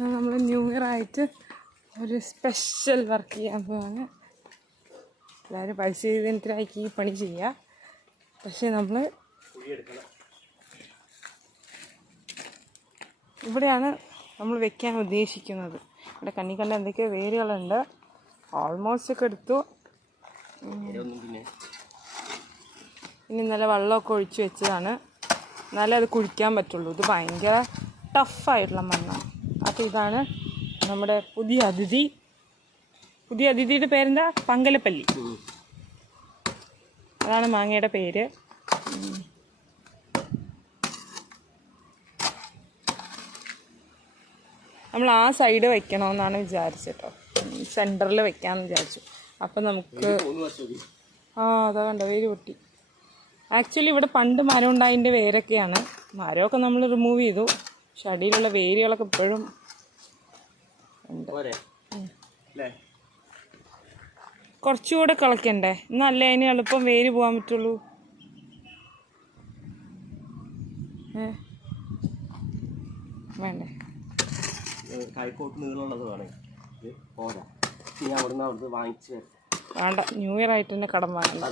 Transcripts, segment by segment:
നമ്മൾ new year ആയിട്ട് ഒരു സ്പെഷ്യൽ വർക്ക് ചെയ്യാൻ പോവാണ്. എല്ലാവരും പരിശീലനത്തിനായി ഈ പണി ചെയ്യുക. പക്ഷേ നമ്മൾ ഇവിടെയാണ് നമ്മൾ വെക്കാൻ ഉദ്ദേശിക്കുന്നത്. ഇവിടെ കണ്ണി കണ്ട എന്തൊക്കെയോ വേരുകളുണ്ട്. ഓൾമോസ്റ്റ് ഒക്കെ എടുത്തു. ഇനി നല്ല വെള്ളമൊക്കെ ഒഴിച്ച് വെച്ചതാണ്. എന്നാലേ അത് കുഴിക്കാൻ പറ്റുള്ളൂ. ഇത് ഭയങ്കര ടഫായിട്ടുള്ള മണ്ണാണ്. അപ്പോൾ ഇതാണ് നമ്മുടെ പുതിയ അതിഥി. പുതിയ അതിഥിയുടെ പേരെന്താ? പങ്കലപ്പല്ലി. അതാണ് മാങ്ങയുടെ പേര്. നമ്മൾ ആ സൈഡ് വെക്കണമെന്നാണ് വിചാരിച്ചിട്ടോ. സെൻറ്ററിൽ വെക്കാമെന്ന് വിചാരിച്ചു. അപ്പം നമുക്ക് അതാ കണ്ടോ വേര് പൊട്ടി. ആക്ച്വലി ഇവിടെ പണ്ട് മരം ഉണ്ടായതിൻ്റെ വേരൊക്കെയാണ്. മരമൊക്കെ നമ്മൾ റിമൂവ് ചെയ്തു. പക്ഷെ അടിയിലുള്ള വേരുകളൊക്കെ ഇപ്പോഴും ഉണ്ട്. കുറച്ചുകൂടെ കളക്കണ്ടേ? എന്നല്ലേ അതിന് എളുപ്പം വേര് പോകാൻ പറ്റുള്ളൂ. വേണ്ടേ? വേണ്ട, ന്യൂ ഇയർ ആയിട്ട് തന്നെ കടം വാങ്ങണ്ട.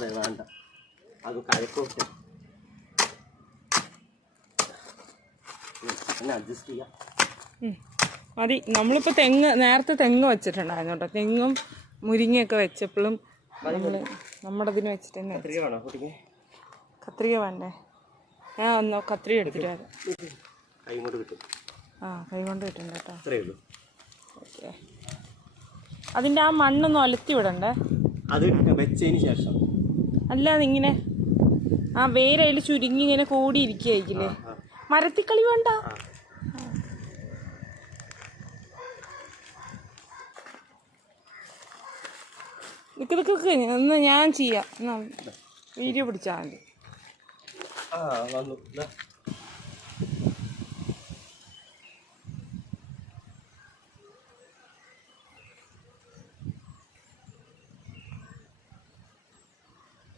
മതി. നമ്മളിപ്പോൾ നേരത്തെ തെങ്ങ് വെച്ചിട്ടുണ്ടായിരുന്നു കേട്ടോ. തെങ്ങും മുരിങ്ങയൊക്കെ വെച്ചപ്പോഴും നമ്മൾ നമ്മുടെ ഇതിന് വെച്ചിട്ട് തന്നെ. കത്രിക വേണ്ടേ? ഞാൻ ഒന്ന് കത്രിക എടുത്തിട്ട് വരാം. കൈ കൊണ്ട് കിട്ടുന്നുണ്ട് കേട്ടോ. ഓക്കെ. അതിൻ്റെ ആ മണ്ണൊന്നും ഒലത്തി വിടണ്ടേ? അത് വെച്ചതിന് ശേഷം അല്ലാതെ ഇങ്ങനെ ആ വേരയിൽ ചുരുങ്ങി ഇങ്ങനെ കൂടിയിരിക്കുകയായിരിക്കില്ലേ? മരത്തിക്കളി വേണ്ട. നിക്ക് ഒന്ന് ഞാൻ ചെയ്യാം. വീഡിയോ പിടിച്ചാൽ മതി.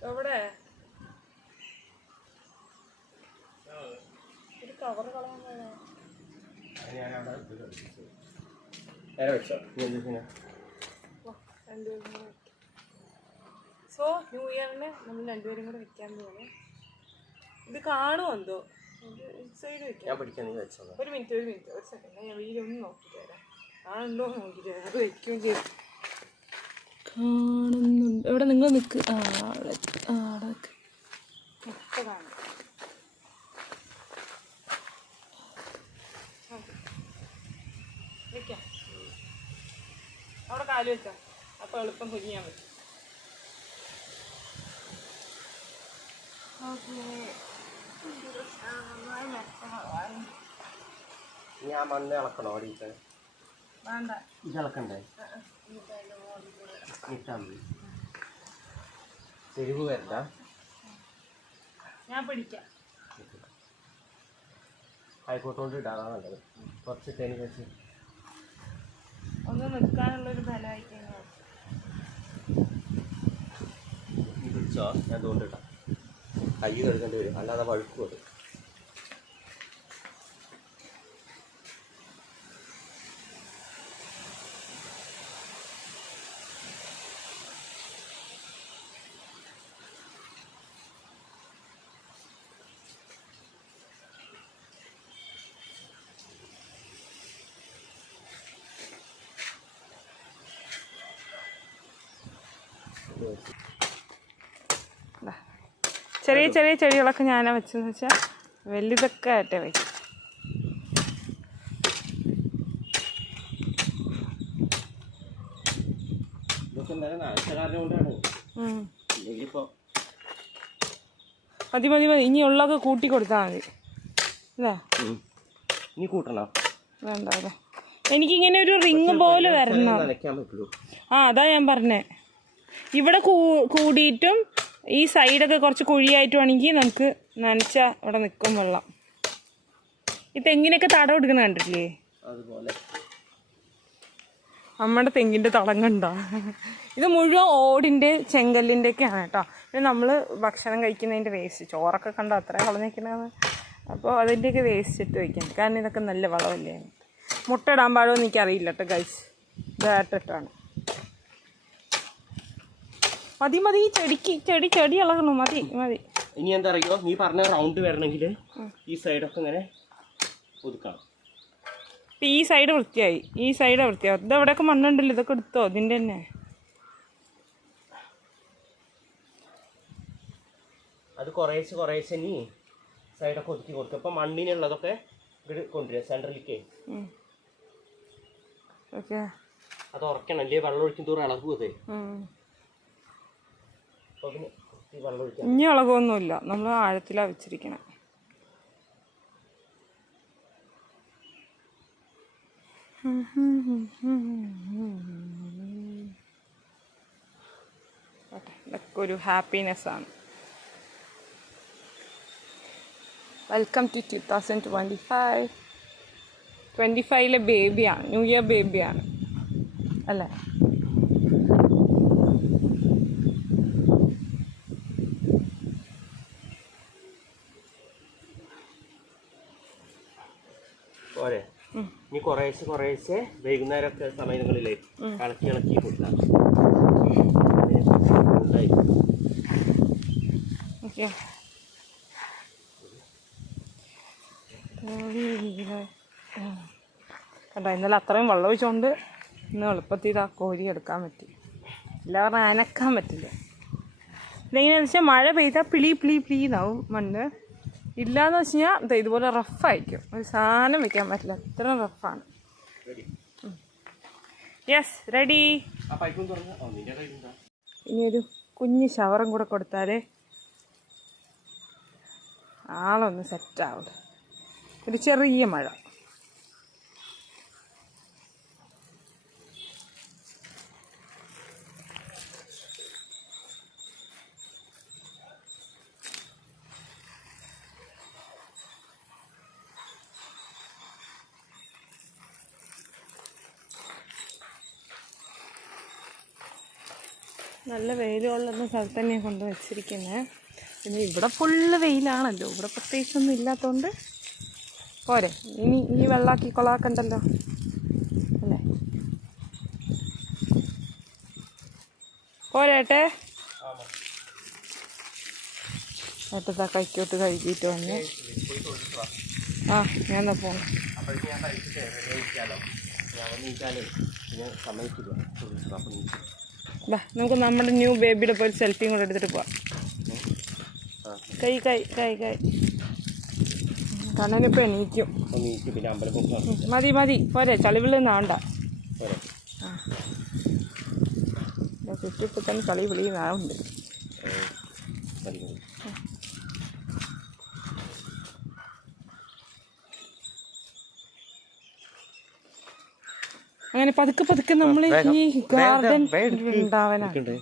എവിടെ ഒരു കവർ കളയാൻ പോയാ? സോ ന്യൂ ഇയറിന് നമ്മൾ രണ്ടുപേരും കൂടെ വെക്കാൻ പോവാണ്. ഇത് കാണുമോ എന്തോ? സൈഡ് വെക്കാം. ഒരു മിനിറ്റ് ഒരു സെക്കൻഡ്. ഞാൻ വീഡിയോ ഒന്ന് നോക്കിയിട്ട് വരാം. കാണുന്നുണ്ടോ നോക്കിയിട്ട് വരാം. അത് വെക്കുകയും ചെയ്തു. കാണുന്നുണ്ട്. എവിടെ നിങ്ങൾ നിൽക്ക്. അവിടെ നിൽക്ക്. ഒക്കെ കാണും. വെക്കാം. അവിടെ കാല് വെക്കാം. അപ്പോൾ എളുപ്പം കുഞ്ഞാൻ പറ്റും. ഞാൻ മണ്ണ് ഇളക്കണോ? വേണ്ട, ഇത് ഇളക്കണ്ടേ? ചെരുവ് വരണ്ട. ഞാൻ പിടിക്കാം. കൈക്കോട്ടുകൊണ്ട് ഇടാതാ നല്ലത്. കുറച്ചിട്ടതിന് ശേഷം ഒന്ന് നിൽക്കാനുള്ളൊരു ബലമായി കഴിഞ്ഞാൽ പിടിച്ചോ. ഞാൻ തോണ്ടിട്ടാ കൈ കഴുകേണ്ടി വരും, അല്ലാതെ വഴുക്കും അത്. ചെറിയ ചെറിയ ചെടികളൊക്കെ ഞാനാ വെച്ചെന്ന് വെച്ചാൽ വലുതൊക്കെ ആയിട്ടേ വെച്ചു. മതി. ഇനിയുള്ളത് കൂട്ടി കൊടുത്താൽ മതി അല്ലേ? ഇനി കൂട്ടണോ? വേണ്ട അല്ലേ? എനിക്കിങ്ങനെ ഒരു റിങ് പോലെ വരണം. അതാ ഞാൻ പറഞ്ഞേ. ഇവിടെ കൂടിയിട്ടും ഈ സൈഡൊക്കെ കുറച്ച് കുഴിയായിട്ട് വേണമെങ്കിൽ നമുക്ക് നനച്ചാൽ ഇവിടെ നിൽക്കും വെള്ളം. ഈ തെങ്ങിനൊക്കെ തടം എടുക്കുന്ന കണ്ടിട്ടില്ലേ? നമ്മുടെ തെങ്ങിൻ്റെ തടം കണ്ടോ? ഇത് മുഴുവൻ ഓടിൻ്റെ ചെങ്കല്ലിൻ്റെ ഒക്കെയാണ് കേട്ടോ. പിന്നെ നമ്മൾ ഭക്ഷണം കഴിക്കുന്നതിൻ്റെ വേസ്റ്റ്, ചോറൊക്കെ കണ്ടോ അത്രയും കളഞ്ഞിരിക്കണത്. അപ്പോൾ അതിൻ്റെയൊക്കെ വേസ്റ്റ് ഇട്ട് വയ്ക്കാം. കാരണം ഇതൊക്കെ നല്ല വളമല്ലേ. മുട്ട ഇടാൻ പാടുമെന്ന് എനിക്കറിയില്ല കേട്ടോ ഗൈസ്. ഇതായിട്ടിട്ടാണ്. മതി മതി, ചെടി ഇളകണു. മതി മതി. ഇനി എന്താ അറിയോ, നീ പറഞ്ഞ റൗണ്ട് വരണമെങ്കിൽ ഈ സൈഡൊക്കെ ഇങ്ങനെ ഒതുക്കണം. ഈ സൈഡ് വൃത്തിയായി, ഈ സൈഡ് വൃത്തിയാവും. ഇത് എവിടെയൊക്കെ മണ്ണുണ്ടല്ലോ, ഇതൊക്കെ എടുത്തോ ഇതിൻ്റെ തന്നെ. അത് കുറേശ്ശെ നീ സൈഡൊക്കെ ഒതുക്കി കൊടുക്കും. അപ്പം മണ്ണിനുള്ളതൊക്കെ ഇവിടെ കൊണ്ടുവരിക സെൻട്രലിലേക്ക്. ഓക്കെ, അത് ഉറക്കണം, അല്ലേ വെള്ളം ഒഴിക്കും തോറും ഇളകും അത്. അപ്പോൾ പിന്നെ വെള്ളം ഒഴിക്കാം. ഇനി ഇളകൊന്നുമില്ല, നമ്മൾ ആഴത്തിലാണ് വെച്ചിരിക്കണേ. ഇതൊക്കെ ഒരു ഹാപ്പിനെസ്സാണ്. Welcome to 2025. 25-ലെ ബേബിയാണ്, ന്യൂ ഇയർ ബേബിയാണ് അല്ലേ? പോരെ. ഇനി കുറേശ്ശെ വൈകുന്നേരമൊക്കെ സമയങ്ങളിലേ ഇളക്കി കൊടുക്കാം. ഓക്കെ, കണ്ടോ ഇന്നലെ അത്രയും വെള്ളം ഒഴിച്ചുകൊണ്ട് ഇന്ന് എളുപ്പത്തിൽ ഇതാ കോരി എടുക്കാൻ പറ്റി. എല്ലാവരും അനക്കാൻ പറ്റില്ല. ഇതെങ്ങനെയാണെന്ന് വെച്ചാൽ മഴ പെയ്താൽ പിളി എന്നാവും മണ്ണ്. ഇല്ലയെന്ന് വെച്ച് കഴിഞ്ഞാൽ ഇതുപോലെ റഫായിരിക്കും. ഒരു സാധനം വെക്കാൻ പറ്റില്ല, അത്രയും റഫാണ്. Yes, ready. ഇനിയൊരു കുഞ്ഞ് ഷവറും കൂടെ കൊടുത്താലേ ആളൊന്ന് സെറ്റാവും. ഒരു ചെറിയ മഴ. നല്ല വെയിൽ കൊള്ളുന്ന സ്ഥലത്ത് തന്നെയാണ് കൊണ്ട് വെച്ചിരിക്കുന്നത്. പിന്നെ ഇവിടെ ഫുള്ള് വെയിലാണല്ലോ, ഇവിടെ പ്രത്യേകിച്ചൊന്നും ഇല്ലാത്തതുകൊണ്ട് പോരെ. ഇനി ഈ വെള്ളാക്കി കൊളാക്കണ്ടല്ലോ അല്ലേ? പോരേട്ടെ. ഏട്ടത്താ കൈക്കോട്ട് കഴുകിയിട്ട് വന്ന്. ആ, ഞാൻ എന്നാ പോണം. നമുക്ക് നമ്മുടെ ന്യൂ ബേബിയുടെ പോയി സെൽഫിയും കൂടെ എടുത്തിട്ട് പോവാം. കൈ കണ്ണനിപ്പോൾ എണീക്കും. മതി പോരെ, ചളിവിളിന്നാണ്ട. ചുറ്റിപ്പോൾ തന്നെ ചളി വിളിയുന്നുണ്ട്. അങ്ങനെ പതുക്കെ നമ്മൾ ഈ ഗാർഡൻ ഉണ്ടാവാനാണ്.